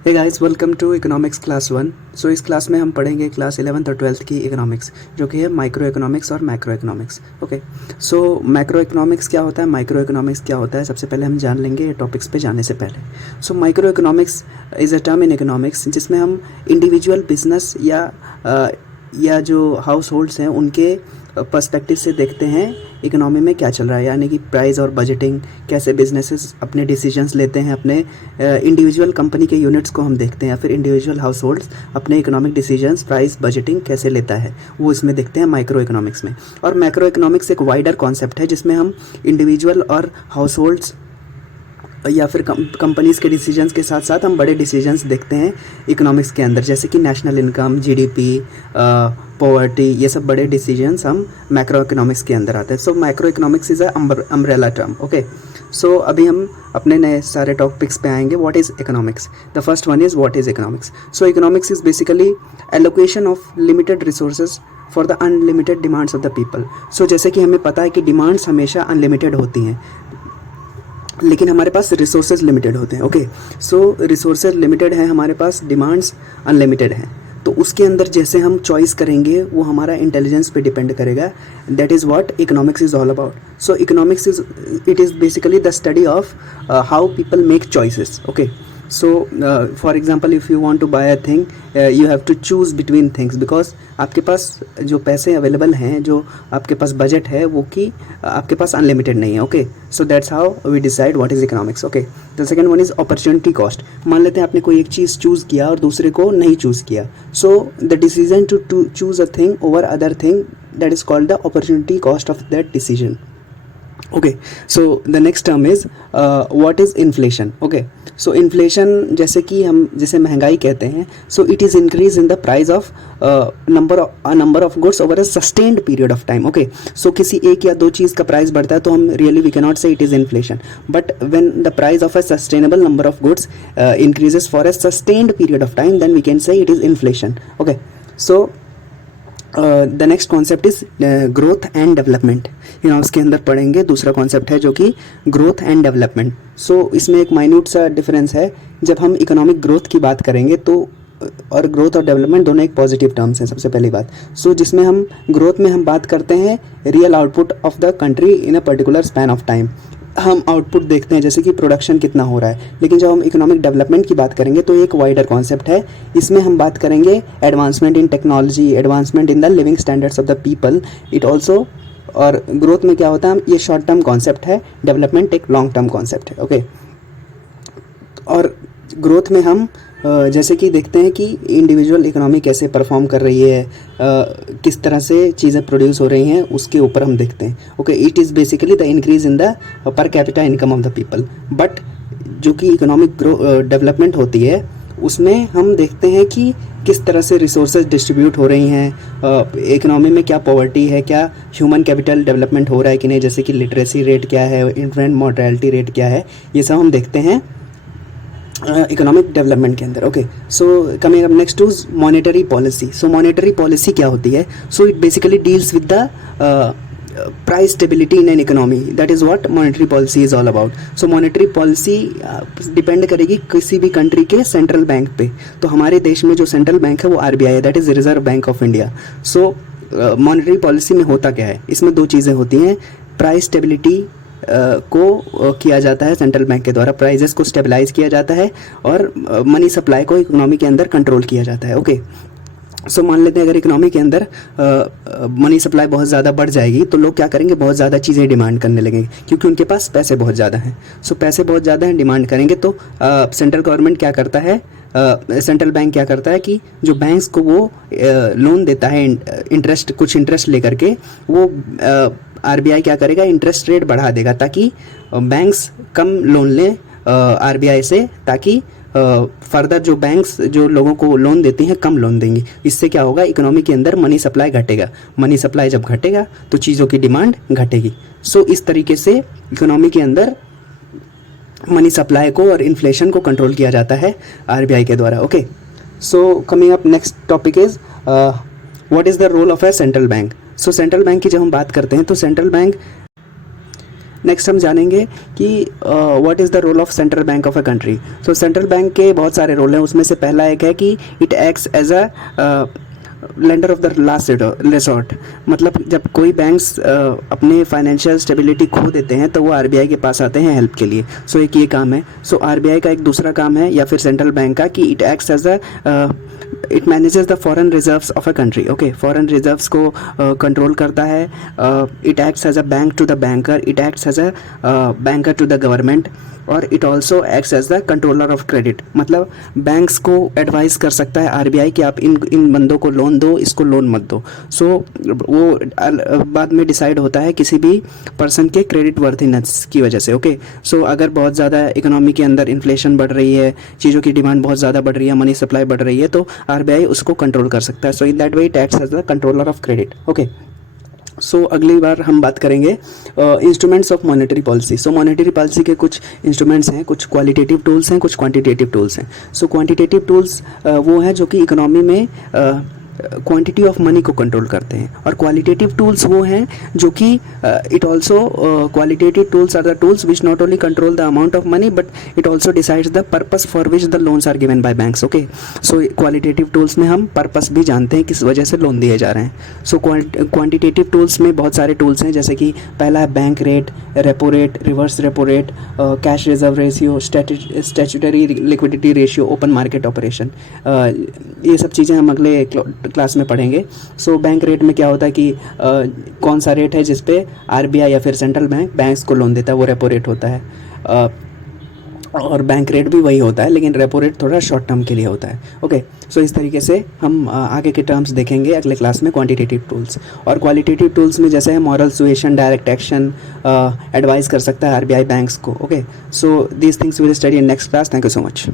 Hey guys, welcome to economics class 1। So इस class में हम पढ़ेंगे क्लास 11th और 12th की इकोनॉमिक्स, जो कि है माइक्रो इकोनॉमिक्स और मैक्रो इकोनॉमिक्स। ओके, सो मैक्रो इकोनॉमिक्स क्या होता है, माइक्रो इकोनॉमिक्स क्या होता है, सबसे पहले हम जान लेंगे ये टॉपिक्स पे जाने से पहले। So micro economics is a term in economics जिसमें हम इंडिविजुअल बिजनेस या जो हाउस होल्ड्स हैं उनके पर्सपेक्टिव से देखते हैं इकोनॉमी में क्या चल रहा है, यानी कि प्राइस और बजटिंग, कैसे बिजनेसेस अपने डिसीजंस लेते हैं, अपने इंडिविजुअल कंपनी के यूनिट्स को हम देखते हैं, या फिर इंडिविजुअल हाउस होल्ड्स अपने इकोनॉमिक डिसीजंस, प्राइस, बजटिंग कैसे लेता है, वो इसमें देखते हैं माइक्रो इकोनॉमिक्स में। और मैक्रो इकोनॉमिक्स एक वाइडर कॉन्सेप्ट है जिसमें हम इंडिविजुअल और हाउस होल्ड्स या फिर कंपनीज़ के डिसीजंस के साथ साथ हम बड़े डिसीजंस देखते हैं इकोनॉमिक्स के अंदर, जैसे कि नेशनल इनकम, जीडीपी, पॉवर्टी, ये सब बड़े डिसीजंस हम मैक्रो इकोनॉमिक्स के अंदर आते हैं। So macro economics is umbrella term. Okay, so अभी हम अपने नए सारे टॉपिक्स पे आएंगे। What is economics? The first one is what is economics. So economics is basically allocation of limited resources for the unlimited demands of the people. So जैसे कि हमें पता है कि डिमांड्स हमेशा अनलिमिटेड होती हैं, लेकिन हमारे पास रिसोर्सेज लिमिटेड होते हैं। ओके, सो रिसोर्सेज लिमिटेड है हमारे पास, डिमांड्स अनलिमिटेड हैं, तो उसके अंदर जैसे हम चॉइस करेंगे वो हमारा इंटेलिजेंस पे डिपेंड करेगा। That is what economics is all about. So economics is basically the study of how people make choices. Okay, so for example if you want to buy a thing, you have to choose between things, because आपके पास जो पैसे available हैं, जो आपके पास budget है, वो कि आपके पास अनलिमिटेड नहीं है। Okay, so that's how we decide what is economics. Okay, the second one is opportunity cost. मान लेते हैं आपने कोई एक चीज़ चूज़ किया और दूसरे को नहीं चूज़ किया, so the decision to choose a thing over other thing, that is called the opportunity cost of that decision. Okay, so the next term is what is inflation. Okay, so inflation जैसे महंगाई कहते हैं, so it is increase in the price of number of goods over a sustained period of time. Okay, so किसी एक या दो चीज़ का price बढ़ता है तो हम really we can not say it is inflation, but when the price of a sustainable number of goods increases for a sustained period of time, then we can say it is inflation. Okay, so the next concept is growth and development. उसके अंदर पढ़ेंगे दूसरा concept है जो कि growth and development. सो इसमें एक minute सा डिफरेंस है। जब हम इकोनॉमिक ग्रोथ की बात करेंगे तो और ग्रोथ और डेवलपमेंट दोनों एक पॉजिटिव टर्म्स हैं, सबसे पहली बात। सो जिसमें हम ग्रोथ में हम बात करते हैं real output of the country in a particular span of time, हम आउटपुट देखते हैं जैसे कि प्रोडक्शन कितना हो रहा है। लेकिन जब हम इकोनॉमिक डेवलपमेंट की बात करेंगे तो एक वाइडर कॉन्सेप्ट है, इसमें हम बात करेंगे advancement in technology, advancement in the living standards of the people. It also, और ग्रोथ में क्या होता है, ये शॉर्ट टर्म कॉन्सेप्ट है, डेवलपमेंट एक लॉन्ग टर्म कॉन्सेप्ट है। ओके, और ग्रोथ में हम जैसे कि देखते हैं कि इंडिविजुअल इकोनॉमी कैसे परफॉर्म कर रही है, किस तरह से चीज़ें प्रोड्यूस हो रही हैं, उसके ऊपर हम देखते हैं। Okay, it is basically the increase in the per capita income of the people. But जो कि इकोनॉमिक डेवलपमेंट होती है उसमें हम देखते हैं कि किस तरह से रिसोर्सेज डिस्ट्रीब्यूट हो रही हैं, इकोनॉमी में क्या पॉवर्टी है, क्या ह्यूमन कैपिटल डेवलपमेंट हो रहा है कि नहीं, जैसे कि लिटरेसी रेट क्या है, इन्फेंट मोर्टेलिटी रेट क्या है, ये सब हम देखते हैं इकोनॉमिक डेवलपमेंट के अंदर। Okay, so coming up next to monetary policy. So monetary policy क्या होती है? So it basically deals with the price stability in an economy, that is what monetary policy is all about. So monetary policy depend करेगी किसी भी country के central bank पे। तो हमारे देश में जो सेंट्रल बैंक है वो आरबीआई है, that is reserve bank of India. So monetary policy में होता क्या है, इसमें दो चीज़ें होती हैं। प्राइस स्टेबिलिटी को किया जाता है सेंट्रल बैंक के द्वारा, प्राइजेस को स्टेबलाइज किया जाता है, और मनी सप्लाई को इकोनॉमी के अंदर कंट्रोल किया जाता है। ओके, सो मान लेते हैं अगर इकोनॉमी के अंदर मनी सप्लाई बहुत ज़्यादा बढ़ जाएगी तो लोग क्या करेंगे, बहुत ज़्यादा चीज़ें डिमांड करने लगेंगे, क्योंकि उनके पास पैसे बहुत ज़्यादा हैं। सो पैसे बहुत ज़्यादा हैं, डिमांड करेंगे, तो सेंट्रल गवर्नमेंट क्या करता है, सेंट्रल बैंक क्या करता है कि जो बैंक्स को वो लोन देता है कुछ इंटरेस्ट लेकर के, वो आरबीआई क्या करेगा, इंटरेस्ट रेट बढ़ा देगा ताकि बैंक्स कम लोन लें आरबीआई से, ताकि फर्दर जो बैंक्स जो लोगों को लोन देती हैं कम लोन देंगी। इससे क्या होगा, इकोनॉमी के अंदर मनी सप्लाई घटेगा। मनी सप्लाई जब घटेगा तो चीज़ों की डिमांड घटेगी। सो इस तरीके से इकोनॉमी के अंदर मनी सप्लाई को और इन्फ्लेशन को कंट्रोल किया जाता है आरबीआई के द्वारा। Okay, so coming up next topic is what is the role of a central bank. So central bank की जब हम बात करते हैं तो सेंट्रल बैंक नेक्स्ट हम जानेंगे कि what is the role of central bank of a country. So central bank के बहुत सारे रोल हैं, उसमें से पहला एक है कि it acts as a lender of the last resort. मतलब जब कोई बैंक्स अपने फाइनेंशियल स्टेबिलिटी खो देते हैं तो वो आरबीआई के पास आते हैं हेल्प के लिए। सो एक ये काम है। सो आरबीआई का एक दूसरा काम है या फिर सेंट्रल बैंक का कि it acts as a it manages the foreign reserves of a country. Okay, foreign reserves को कंट्रोल करता है। It acts as a bank to the banker, it acts as a banker to the government, और it also acts as the controller of credit. मतलब banks को advice कर सकता है RBI कि आप इन बंदों को लोन दो, इसको लोन मत दो। सो वो बाद में डिसाइड होता है किसी भी पर्सन के क्रेडिट वर्थीनेस की वजह से। ओके, सो अगर बहुत ज़्यादा इकोनॉमी के अंदर इन्फ्लेशन बढ़ रही है, चीज़ों की डिमांड बहुत ज़्यादा बढ़ रही है, मनी सप्लाई बढ़ रही है, तो आरबीआई उसको कंट्रोल कर सकता है। So in that way it acts as the controller of credit. Okay, so अगली बार हम बात करेंगे instruments of monetary policy. So monetary policy के कुछ इंस्ट्रूमेंट्स हैं, कुछ क्वालिटेटिव टूल्स हैं, कुछ क्वांटिटेटिव टूल्स हैं। सो क्वांटिटेटिव टूल्स वो हैं जो कि इकोनॉमी में क्वांटिटी ऑफ मनी को कंट्रोल करते हैं, और क्वालिटेटिव टूल्स वो हैं जो कि it also qualitative tools are the tools which not only control the amount of money but it also decides the purpose for which the loans are given by banks. Okay, so qualitative tools में हम purpose भी जानते हैं किस वजह से loan दिए जा रहे हैं। सो क्वांटिटेटिव टूल्स में बहुत सारे टूल्स हैं, जैसे कि पहला है bank rate, repo rate, reverse repo rate, cash reserve ratio, statutory liquidity ratio, open market operation. ये सब चीज़ें हम अगले क्लास में पढ़ेंगे। सो बैंक रेट में क्या होता है कि कौन सा रेट है जिस पे आरबीआई या फिर सेंट्रल बैंक बैंक्स को लोन देता है, वो रेपो रेट होता है। और बैंक रेट भी वही होता है, लेकिन रेपो रेट थोड़ा शॉर्ट टर्म के लिए होता है। ओके, सो इस तरीके से हम आगे के टर्म्स देखेंगे अगले क्लास में, क्वांटिटेटिव टूल्स। और क्वालिटेटिव टूल्स में जैसे है moral suasion, direct action, advice कर सकता है आरबीआई बैंक्स को। Okay, so these things will study in next class. Thank you so much.